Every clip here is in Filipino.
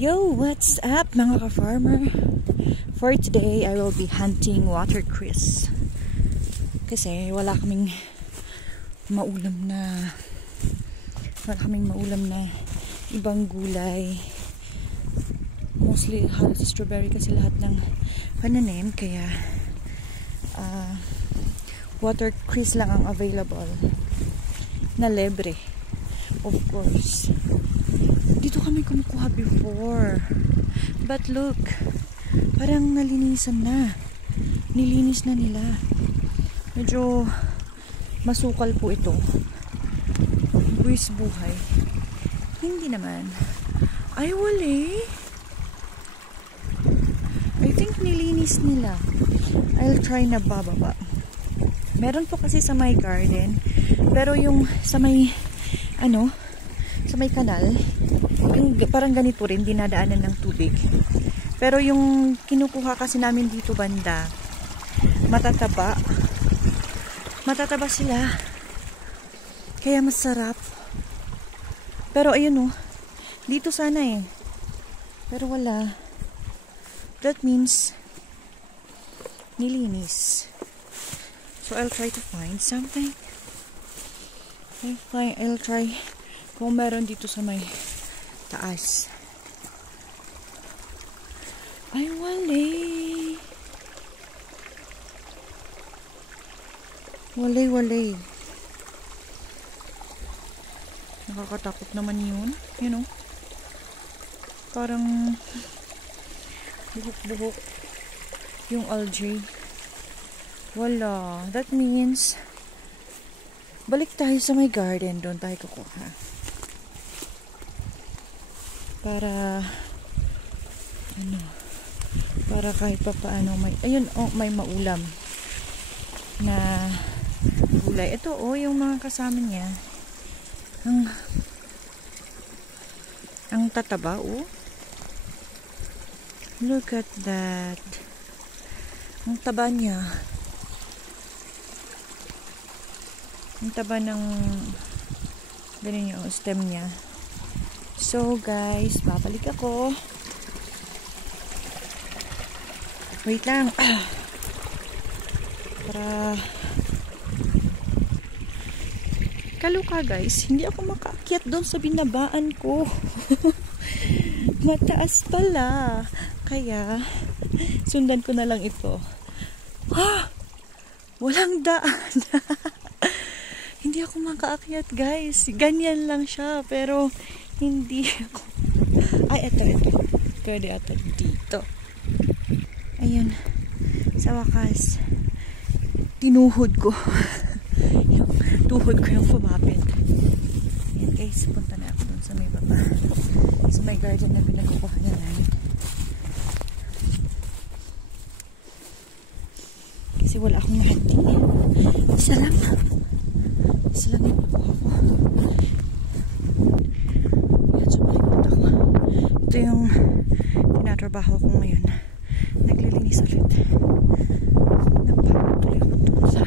Yo, what's up mga ka-farmer? For today, I will be hunting watercress. Kasi wala kaming maulam na ibang gulay. Mostly halos strawberry kasi lahat ng pananim, kaya watercress lang ang available na libre, of course. Dito kami kumukuha before, but look, parang nalinisan na, nilinis na nila. Medyo masukal po ito, buwis buhay. Hindi naman. Ay, wali, I think nilinis nila. I'll try na bababa. Meron po kasi sa my garden, pero yung sa may sa may kanal, yung parang ganito rin, dinadaanan ng tubig. Pero yung kinukuha kasi namin dito banda, matataba sila, kaya masarap. Pero ayun dito sana pero wala. That means nilinis. So I'll try to find something. I'll try kung meron dito sa may taas. Ay, wali. Nakakatakot naman yun. You know? Parang buhok-buhok yung algae. Wala. That means balik tayo sa my garden. Doon tayo kukuha. Para kahit pa paano may maulam na gulay. Ito yung mga kasama niya. Ang tataba Look at that. Ang taba niya. Ang taba ng ganun yung stem niya. So guys, babalik ako. Wait lang. Para kaluka guys, hindi ako makaakyat doon sa binabaan ko. Mataas pala. Kaya sundan ko na lang ito. Walang daan. Hindi ako makaakyat guys. Ganyan lang siya, pero hindi ako. Ay, ito. Pwede ito dito. Ayun. Sa wakas, tinuhod ko. Yung tuhod ko yung pumapit. Ayan guys, punta na ako dun sa may baba. Sa may garden na pinagkukuha na namin. Kasi wala akong nahanting. Isa lang yung nakuha ko. Ito yung tinatrabaho ko ngayon. Naglilinis ulit. Napatuloy ako doon sa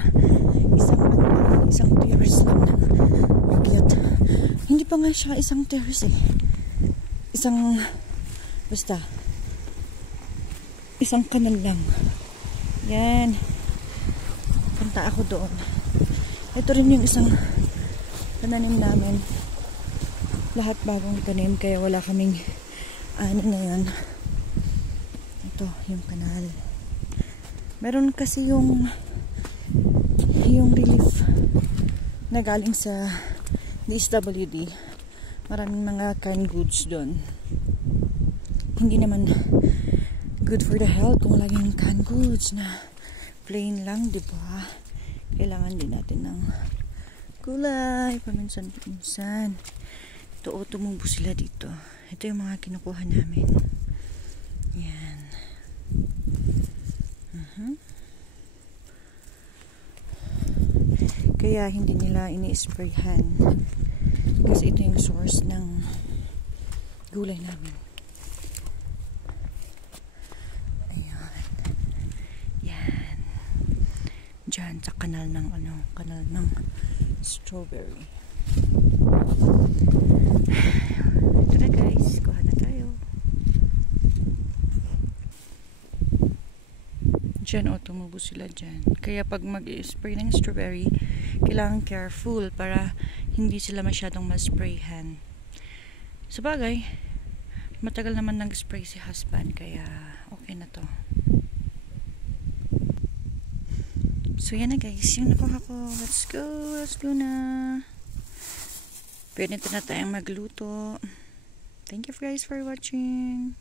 isang terrace lang na akyat. Hindi pa nga siya isang terrace isang kanal lang. Yan. Punta ako doon. Ito rin yung isang pananim namin. Lahat bagong tanim, kaya wala kaming ngayon. Ito yung kanal. Meron kasi yung relief na galing sa DSWD. Maraming mga canned goods doon. Hindi naman good for the health kung laging canned goods na plain lang, diba? Kailangan din natin ng gulay paminsan-minsan. Tumubo sila dito. Ito yung mga kinukuha namin. Yan. Kaya hindi nila ini-sprayhan. Kasi ito yung source ng gulay namin. Ayan. Yan. Diyan sa kanal ng strawberry. Tara guys, kuha na tayo. Diyan, tumubo sila dyan. Kaya pag mag-spray ng strawberry, kailangan careful para hindi sila masyadong ma-sprayhan. Sabagay, matagal naman nag-spray si husband, kaya okay na to. So yan na guys, yung nakuha ko. Let's go na. Pwede na tayong magluto. Thank you guys for watching.